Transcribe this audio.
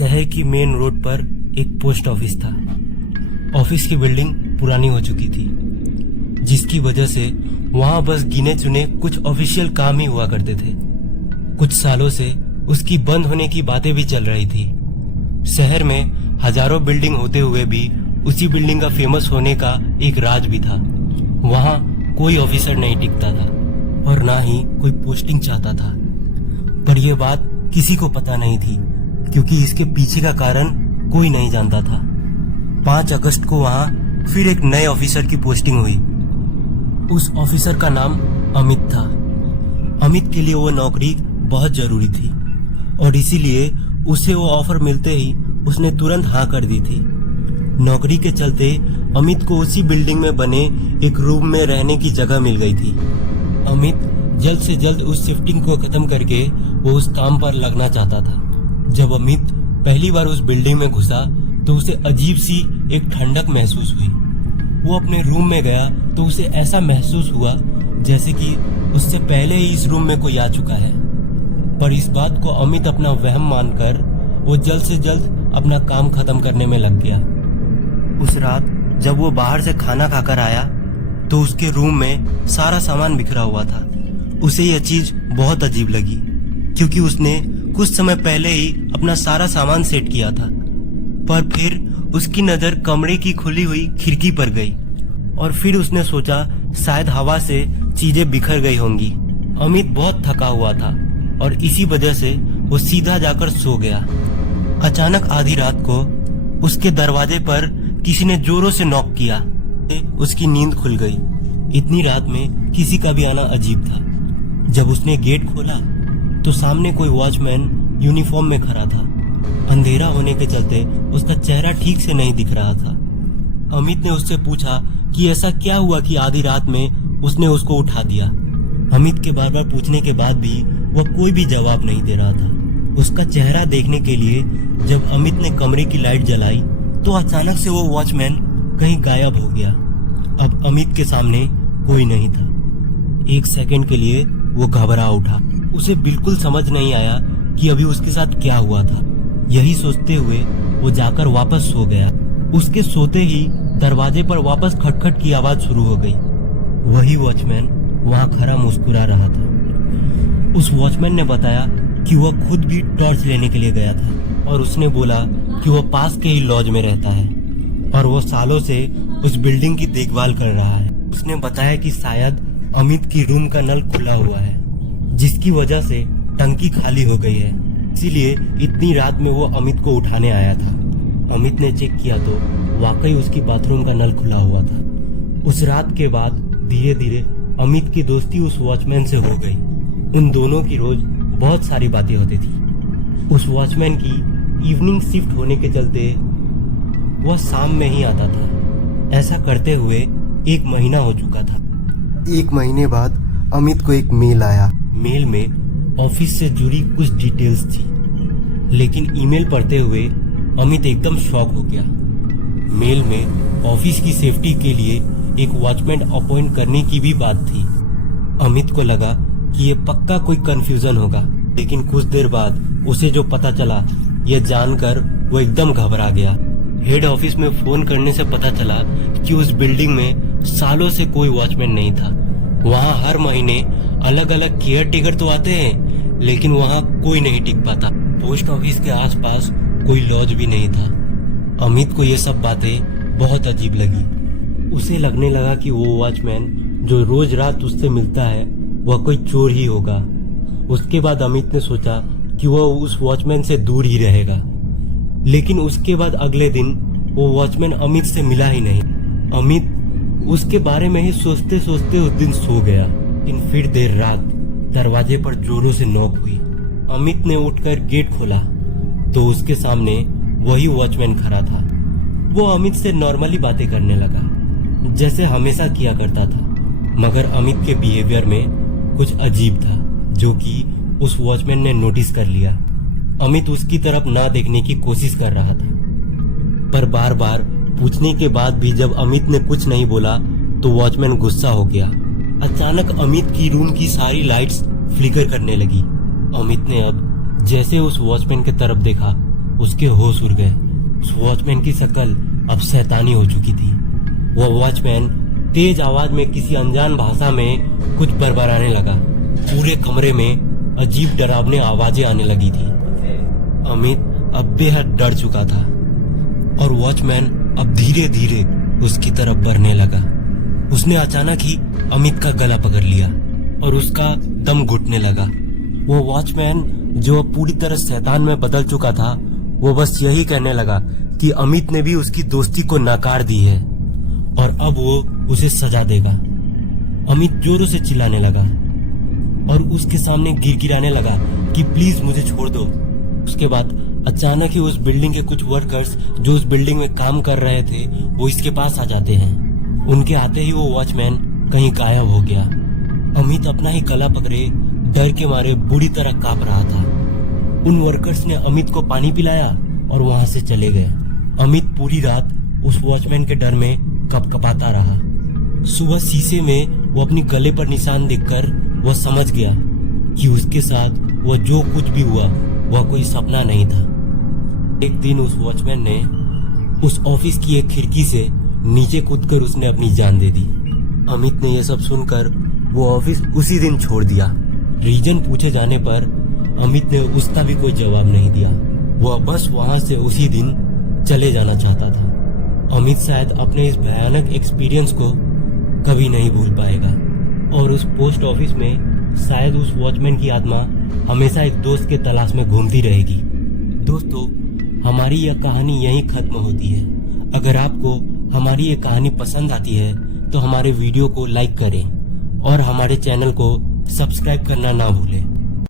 शहर की main road पर एक पोस्ट ऑफिस था। ऑफिस की बिल्डिंग पुरानी हो चुकी थी, जिसकी वजह से वहां बस गिने चुने कुछ ऑफिशियल काम ही हुआ करते थे। कुछ सालों से उसकी बंद होने की बातें भी चल रही थी। शहर में हजारों बिल्डिंग होते हुए भी उसी बिल्डिंग का फेमस होने का एक राज भी था। वहां कोई ऑफिसर नहीं टिकता था और ना ही कोई पोस्टिंग चाहता था, पर यह बात किसी को पता नहीं थी, क्योंकि इसके पीछे का कारण कोई नहीं जानता था। 5 अगस्त को वहां फिर एक नए ऑफिसर की पोस्टिंग हुई। उस ऑफिसर का नाम अमित था। अमित के लिए वो नौकरी बहुत जरूरी थी और इसीलिए उसे वो ऑफर मिलते ही उसने तुरंत हाँ कर दी थी। नौकरी के चलते अमित को उसी बिल्डिंग में बने एक रूम में रहने की जगह मिल गई थी। अमित जल्द से जल्द उस शिफ्टिंग को खत्म करके वो उस काम पर लगना चाहता था। जब अमित पहली बार उस बिल्डिंग में घुसा तो उसे अजीब सी एक ठंडक महसूस हुई। वो अपने रूम में गया तो उसे ऐसा महसूस हुआ जैसे कि उससे पहले ही इस रूम में कोई आ चुका है। पर इस बात को अमित अपना वहम मानकर वो जल्द से जल्द अपना काम खत्म करने में लग गया। उस रात जब वो बाहर से खाना खाकर आया तो उसके रूम में सारा सामान बिखरा हुआ था। उसे यह चीज बहुत अजीब लगी, क्योंकि उसने कुछ समय पहले ही अपना सारा सामान सेट किया था। पर फिर उसकी नजर कमरे की खुली हुई खिड़की पर गई और फिर उसने सोचा शायद हवा से चीजें बिखर गई होंगी। अमित बहुत थका हुआ था और इसी वजह से वो सीधा जाकर सो गया। अचानक आधी रात को उसके दरवाजे पर किसी ने जोरों से नॉक किया। उसकी नींद खुल गई। इतनी रात में किसी का भी आना अजीब था। जब उसने गेट खोला तो सामने कोई वॉचमैन यूनिफॉर्म में खड़ा था। अंधेरा होने के चलते उसका चेहरा ठीक से नहीं दिख रहा था। अमित ने उससे पूछा कि ऐसा क्या हुआ कि आधी रात में उसने उसको उठा दिया। अमित के बार बार पूछने के बाद भी वह कोई भी जवाब नहीं दे रहा था। उसका चेहरा देखने के लिए जब अमित ने कमरे की लाइट जलाई तो अचानक से वो वॉचमैन कहीं गायब हो गया। अब अमित के सामने कोई नहीं था। 1 सेकंड के लिए वो घबरा उठा। उसे बिल्कुल समझ नहीं आया कि अभी उसके साथ क्या हुआ था। यही सोचते हुए वो जाकर वापस सो गया। उसके सोते ही दरवाजे पर वापस खटखट की आवाज शुरू हो गई। वही वॉचमैन वहां खड़ा मुस्कुरा रहा था। उस वॉचमैन ने बताया कि वह खुद भी टॉर्च लेने के लिए गया था और उसने बोला कि वह पास के ही लॉज में रहता है और वो सालों से उस बिल्डिंग की देखभाल कर रहा है। उसने बताया कि शायद अमित की रूम का नल खुला हुआ है, जिसकी वजह से टंकी खाली हो गई है, इसीलिए इतनी रात में वो अमित को उठाने आया था। अमित ने चेक किया तो वाकई उसकी बाथरूम का नल खुला हुआ था। उस रात के बाद धीरे धीरे अमित की दोस्ती उस वॉचमैन से हो गई। उन दोनों की रोज बहुत सारी बातें होती थी। उस वॉचमैन की इवनिंग शिफ्ट होने के चलते वह शाम में ही आता था। ऐसा करते हुए 1 महीना हो चुका था। 1 महीने बाद अमित को एक मेल आया। मेल में ऑफिस से जुड़ी कुछ डिटेल्स थी, लेकिन ईमेल पढ़ते हुए अमित एकदम शॉक हो गया। मेल में ऑफिस की सेफ्टी के लिए एक वॉचमैन अपॉइंट करने की भी बात थी। अमित को लगा कि ये पक्का कोई कंफ्यूजन होगा, लेकिन कुछ देर बाद उसे जो पता चला यह जानकर वो एकदम घबरा गया। हेड ऑफिस में फोन करने से पता चला कि उस बिल्डिंग में सालों से कोई वॉचमैन नहीं था। वहां हर महीने अलग अलग केयर टेकर तो आते हैं, लेकिन वहां कोई नहीं टिक पाता। पोस्ट ऑफिस के आसपास कोई लॉज भी नहीं था। अमित को ये सब बातें बहुत अजीब लगी। उसे लगने लगा कि वो वॉचमैन जो रोज रात उससे मिलता है वह कोई चोर ही होगा। उसके बाद अमित ने सोचा कि वह उस वॉचमैन से दूर ही रहेगा, लेकिन उसके बाद अगले दिन वो वॉचमैन अमित से मिला ही नहीं। अमित उसके बारे में ही सोचते सोचते उस दिन सो गया। लेकिन फिर देर रात दरवाजे पर जोरों से नॉक हुई। अमित ने उठकर गेट खोला तो उसके सामने वही वॉचमैन खड़ा था। वो अमित से नॉर्मली बातें करने लगा, जैसे हमेशा किया करता था, मगर अमित के बिहेवियर में कुछ अजीब था, जो कि उस वॉचमैन ने नोटिस कर लिया। अमित उसकी तरफ ना देखने की कोशिश कर रहा था, पर बार बार पूछने के बाद भी जब अमित ने कुछ नहीं बोला तो वॉचमैन गुस्सा हो गया। अचानक अमित की रूम की सारी लाइट्स फ्लिकर करने लगी। अमित ने अब जैसे उस वॉचमैन की तरफ देखा, उसके होश उड़ गए। उस वॉचमैन की शक्ल अब शैतानी हो चुकी थी। वह वॉचमैन तेज आवाज में किसी अनजान भाषा में कुछ बरबराने लगा। पूरे कमरे में अजीब डरावनी आवाजें आने लगी थी। अमित अब बेहद डर चुका था और वॉचमैन अब धीरे धीरे उसकी तरफ बढ़ने लगा। उसने अचानक ही अमित का गला पकड़ लिया और उसका दम घुटने लगा। वो वॉचमैन जो अब पूरी तरह शैतान में बदल चुका था, वो बस यही कहने लगा कि अमित ने भी उसकी दोस्ती को नकार दी है और अब वो उसे सजा देगा। अमित जोरों से चिल्लाने लगा और उसके सामने गिड़गिड़ाने लगा कि प्लीज मुझे छोड़ दो। उसके बाद अचानक ही उस बिल्डिंग के कुछ वर्कर्स जो उस बिल्डिंग में काम कर रहे थे वो इसके पास आ जाते हैं। उनके आते ही वो वॉचमैन कहीं गायब हो गया। अमित अपना ही गला पकड़े डर के मारे बुरी तरह कांप रहा था। उन वर्कर्स ने अमित को पानी पिलाया और वहां से चले गए। अमित पूरी रात उस वॉचमैन के डर में कपकपाता रहा। सुबह शीशे में वो अपनी गले पर निशान देखकर वह समझ गया कि उसके साथ वह जो कुछ भी हुआ वह कोई सपना नहीं था। एक दिन उस वॉचमैन ने उस ऑफिस की एक खिड़की से नीचे कूदकर उसने अपनी जान दे दी। अमित ने यह सब सुनकर वो ऑफिस उसी दिन छोड़ दिया। रीजन पूछे जाने पर अमित ने उसका भी कोई जवाब नहीं दिया। वह बस वहां से उसी दिन चले जाना चाहता था। अमित शायद अपने इस भयानक एक्सपीरियंस को कभी नहीं भूल पाएगा और उस पोस्ट ऑफिस में शायद उस वॉचमैन की आत्मा हमेशा एक दोस्त के तलाश में घूमती रहेगी। दोस्तों, हमारी यह कहानी यहीं खत्म होती है। अगर आपको हमारी ये कहानी पसंद आती है तो हमारे वीडियो को लाइक करें और हमारे चैनल को सब्सक्राइब करना ना भूलें।